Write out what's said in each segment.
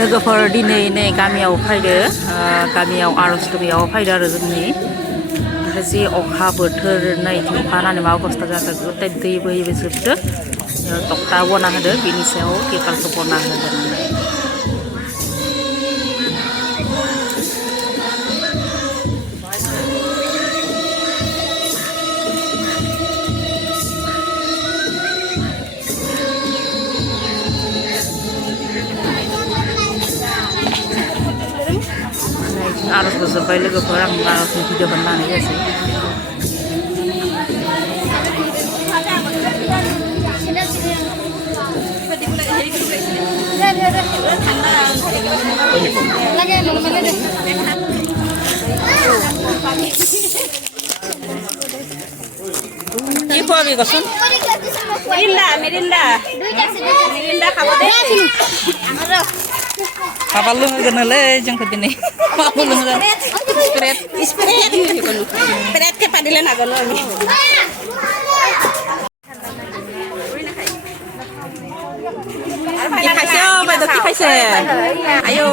लोगोफोर दिनै नै गामियाव फैदो गामियाव आर'ज दंयाव फैदो आरो जोंनि ओमफ्राय जि अखा बोथोर नै अखा हानानै मा अबस्था जाखो गथाय दै बोहैबोजोबदो तक्ता बना होदो बिनि सायाव तिरपालखौ बना होदों आर'जबो जोब्बाय लोगोफोर आं आर'जनि भिडिअ खालामनानै जायासै কি খোৱাবি কচোন মেৰিণ্ডা খাব দে Kapal lu ngenele jeng ketini. Kapal lu ngenele. Spirit ke padilan agono. Kikaisyo, pada kikaisyo. Ayo.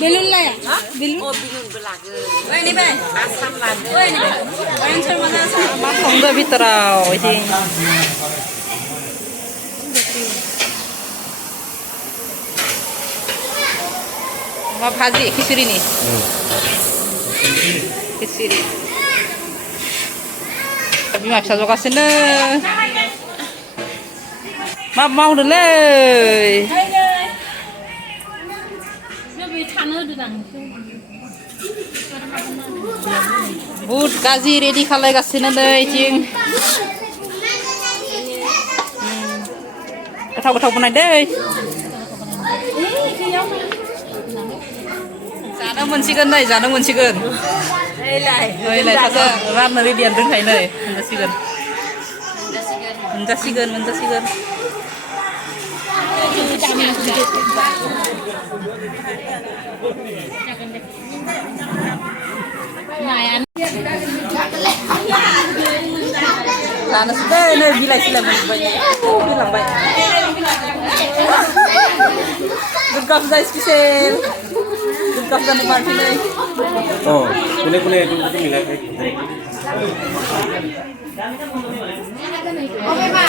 Belum lah ya? Belum? Oh belum belaga. Ini bang, asam laga. Ini bang, orang cuma asam. Masuk dah bitarau ini. Apa bhaji khichdi ni? Khichdi. Tapi macam apa sih ne? Mau dulu. Bud gaji ready khalai gasina deh cing. Ketahu punai deh. Jangan mencikan deh, jangan mencikan. Hei, kata ram nanti dia deng hai deh, mencikan. Sana sudah ini bila sila banyak, bilang baik. Berkaf guys kisah, berkaf dan party nih. Oh, boleh itu milah. Oke, Pak.